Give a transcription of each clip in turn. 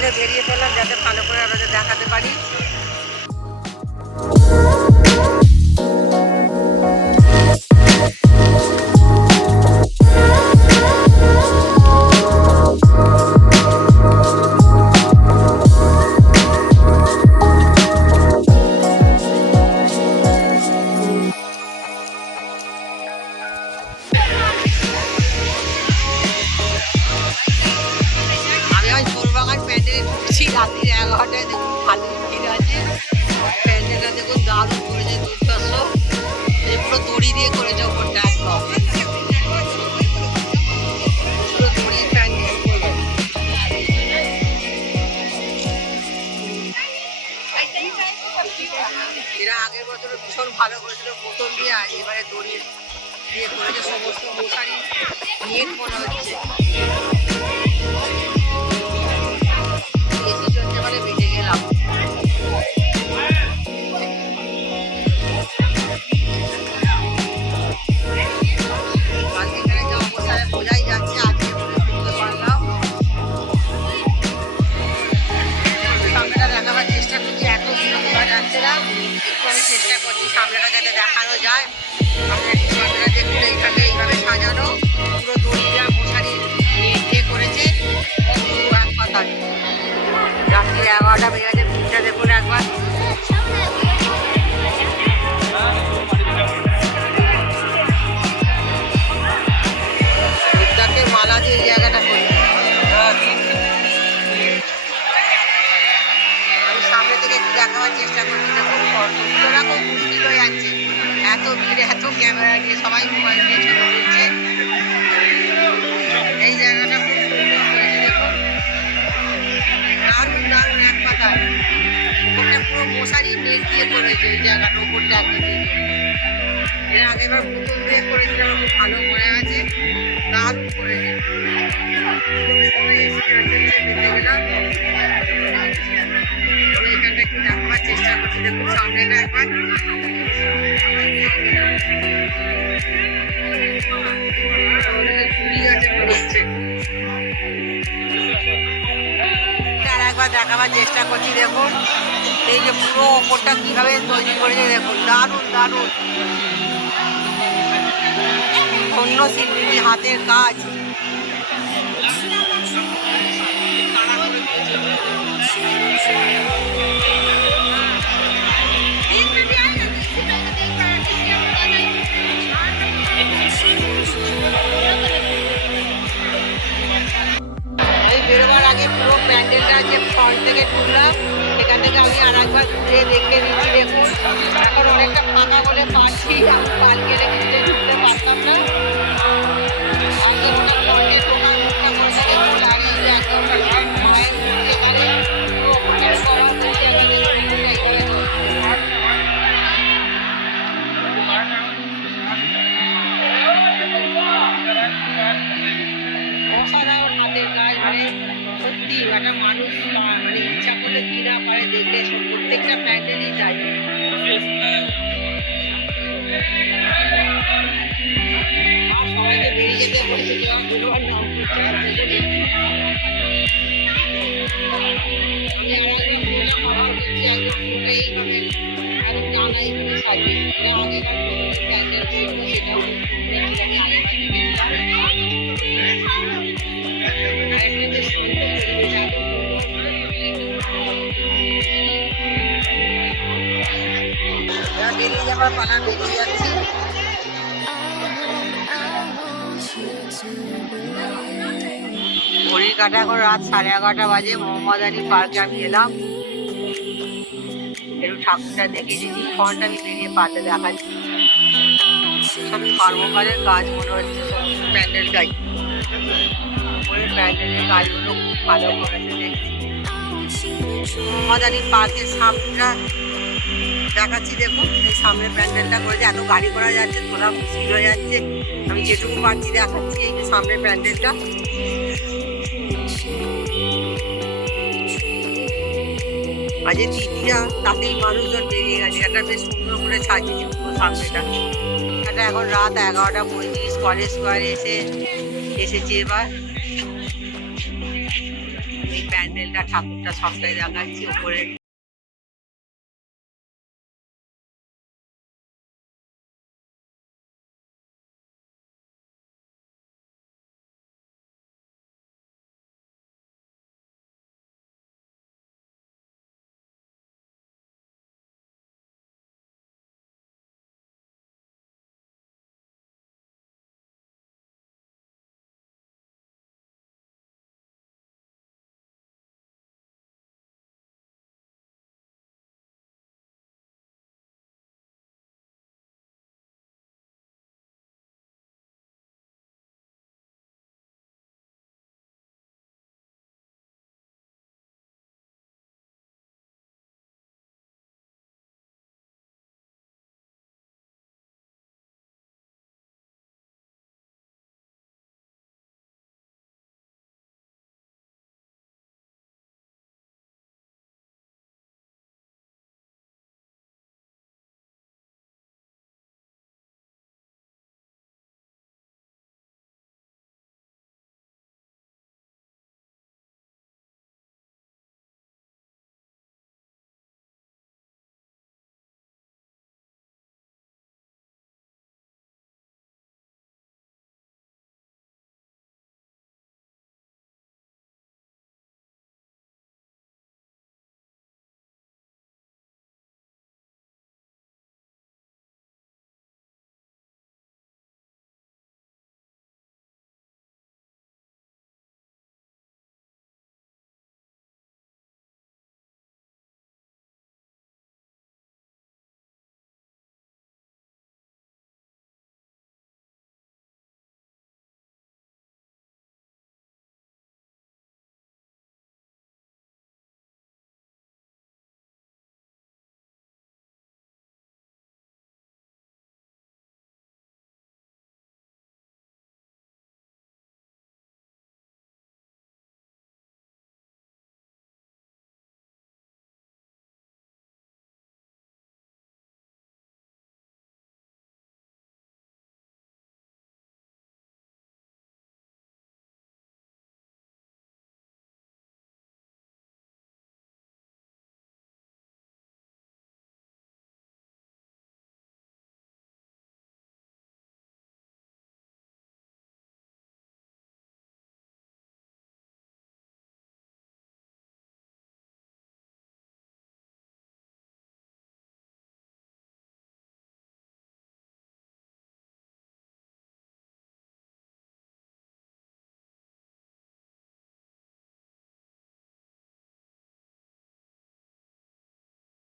প্যান্ডেলে বেরিয়ে পড়লাম যাতে ভালো করে আপনাদের দেখাতে পারি। এগারোটায় ভিড় আছে। করেছে দুর্দর্শ পুরো দড়ি দিয়ে করেছে ওপরটা একদম পুরো দড়ির প্যান্ডেল এরা আগের বছর ভীষণ ভালো করেছিল বোতল দিয়ে এবারে দড়ি দিয়ে করেছে সমস্ত মশারি। নেট মনে হচ্ছে। ভিড় এত ক্যামেরা নিয়ে সবাই মোবাইল নিয়ে ছবি তুলছে। এই জায়গাটা খুব সুন্দর দারুণ দারুণ এক পাতায়। ওপরটা পুরো মশারি নেট দিয়ে করেছে এই জায়গাটা ওপরটা একদম এর আগে এবার দিয়ে করেছিলাম খুব ভালো মনে আছে। দারুণ করেছে। আমি একটু চেষ্টা করছি। দেখুন সামনেটা একবার। একবার দেখাবার চেষ্টা করছি, দেখুন। এই যে পুরো ওপরটা কীভাবে তৈরি করেছে, দেখুন। দারুণ দারুণ। অন্য শিল্পী হাতের কাজ। আমি পুরো প্যান্ডেলটা যে ফল থেকে ঢুকলাম সেখান থেকে আমি আর একবার ঘুরে দেখে নিচ্ছি, দেখুন। বেরিয়ে যাবার পালা বেরিয়ে যাচ্ছি। কাটা এখন, রাত সাড়ে এগারোটা বাজে। মোহাম্মদ আলী পার্কে আমি এলাম। একটু ঠাকুরটা দেখে যদি ফোনটা আমি বেরিয়ে পাতে দেখাচ্ছি। সব কর্মকালের কাজ, মনে হচ্ছে সমস্ত প্যান্ডেলটাই ওই প্যান্ডেলের কাজগুলো খুব ভালো করেছে, দেখছি। মোহাম্মদ আলী পার্কের সামনেটা দেখাচ্ছি, দেখুন। এই সামনে প্যান্ডেলটা করেছে, এত গাড়ি করা যাচ্ছে তোলা মুশকিল হয়ে যাচ্ছে। আমি যেটুকু পাচ্ছি দেখাচ্ছি এই যে সামনে প্যান্ডেলটা। আজকে তৃতীয়া তাতেই মানুষজন বেরিয়ে গেছে। একটা বেশ সুন্দর করে সাজিয়েছে পুরো সামনেটা। এটা এখন রাত এগারোটা পঁয়ত্রিশ কলেজ স্কোয়ারে এসে এসেছি এবার। এই প্যান্ডেলটা ঠাকুরটা সবটাই দেখাচ্ছি উপরে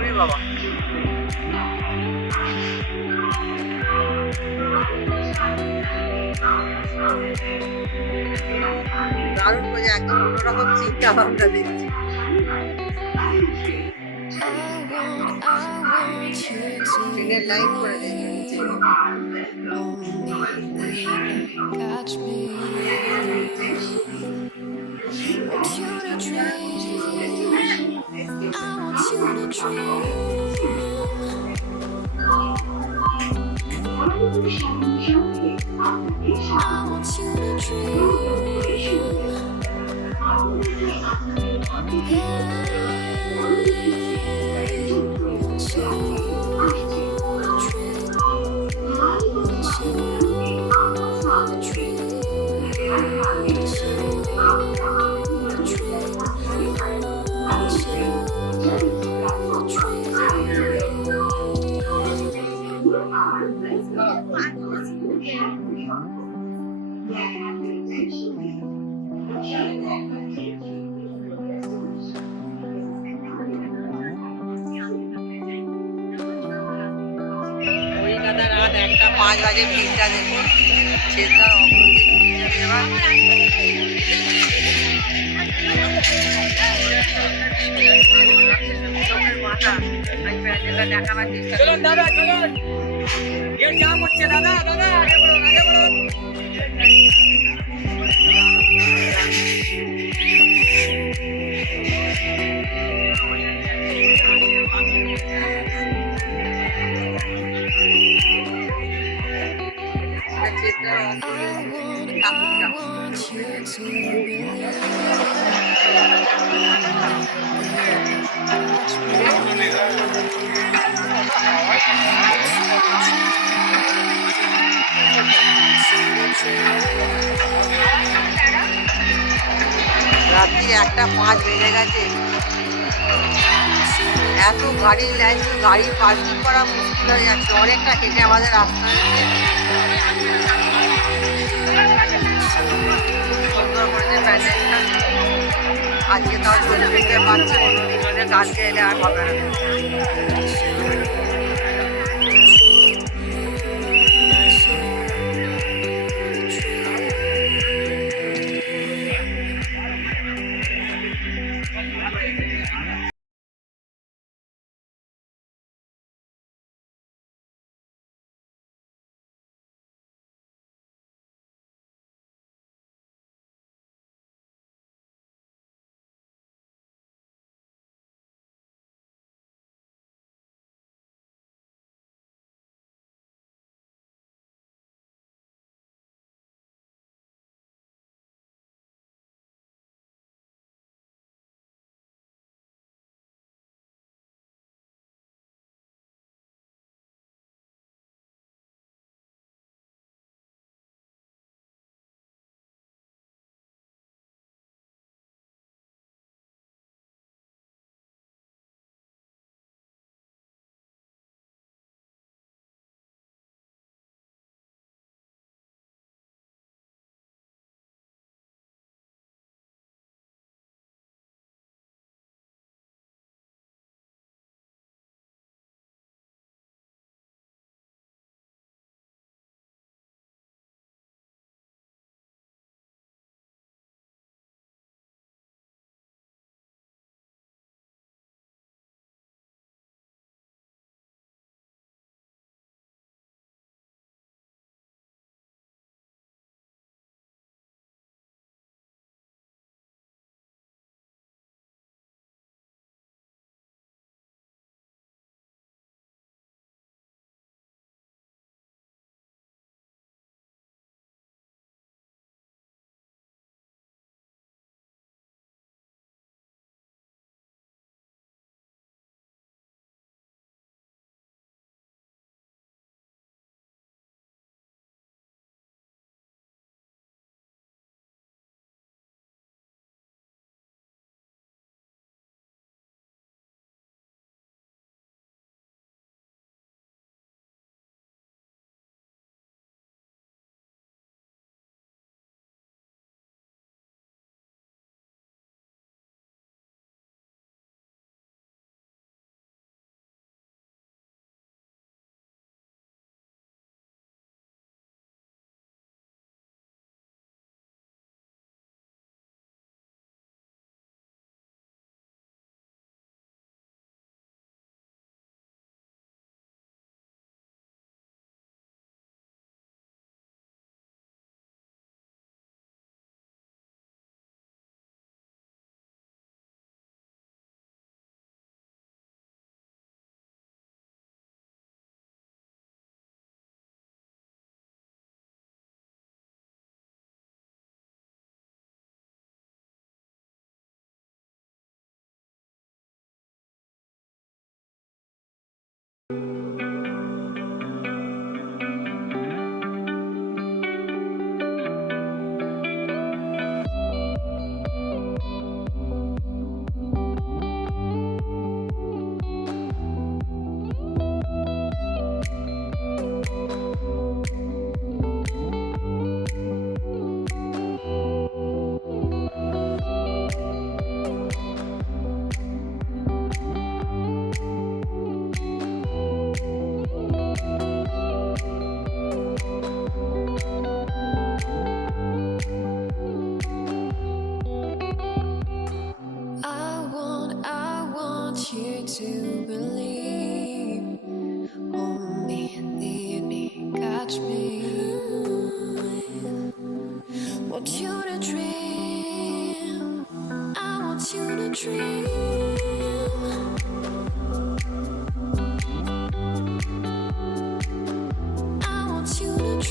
ওরে বাবা দারুণ মজা একদম অন্যরকম চিন্তা ভাবনা দেখছি ট্রেনের লাইন করে দেখি নিচে Catch me. I want you বাজে ভিড়টা দেখুন ছেলেটার অগ্রগতি ঘুরে যাবে এবার। দেখাবার চেষ্টা চলুন দাদা, চলুন। জাম হচ্ছে দাদা দাদা, আগে বলুন আগে বলুন। want you believe. রাত্রি একটা পাঁচ বেজে গেছে এত গাড়ির লাইন গাড়ি পার্কিং করা মুশকিল হয়ে যাচ্ছে। অনেকটা হেঁটে আমাদের রাস্তা আজকে তাও চলে যেতে পারছে অন্য দিন কালকে এলে আর হবে না।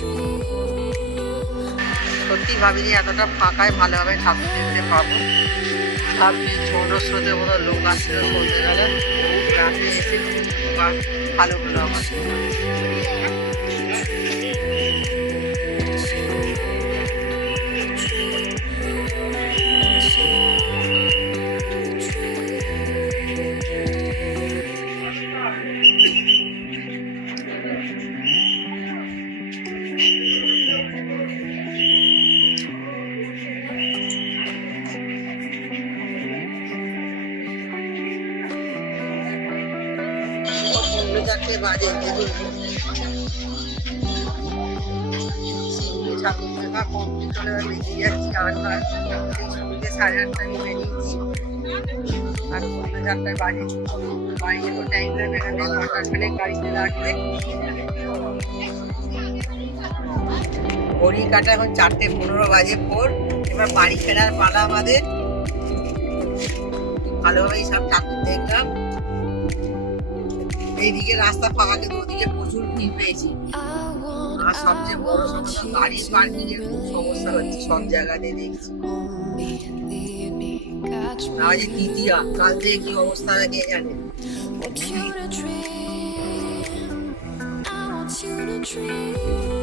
You ভাবি যে সত্যি এতটা ফাঁকায় ভালোভাবে ঠাকুর দেখতে পাবো। ভাবছি ছোট স্রোতে কোনো লোক আসছিল সন্ধ্যেবেলা রাতে এসে ভালো হলো আমার। কমপ্লিট হলে বেরিয়ে যাচ্ছি সাড়ে আটটা আর বাড়ি টাইম ঘড়ি কাটা এখন চারটে পনেরো বাজে পর এবার বাড়ি ফেরার পালা আমাদের ভালোভাবেই সব ঠাকুর দেখলাম। এইদিকে রাস্তা ফাঁকা কিন্তু ওদিকে প্রচুর ভিড় পেয়েছি আর সবচেয়ে বড় সমস্যা গাড়ি গাড়ির পার্কিং এর খুব সমস্যা হচ্ছে সব জায়গাতে দেখছি. আজ দ্বিতীয়া, কাল থেকে কি অবস্থা কে জানে. I want you to dream.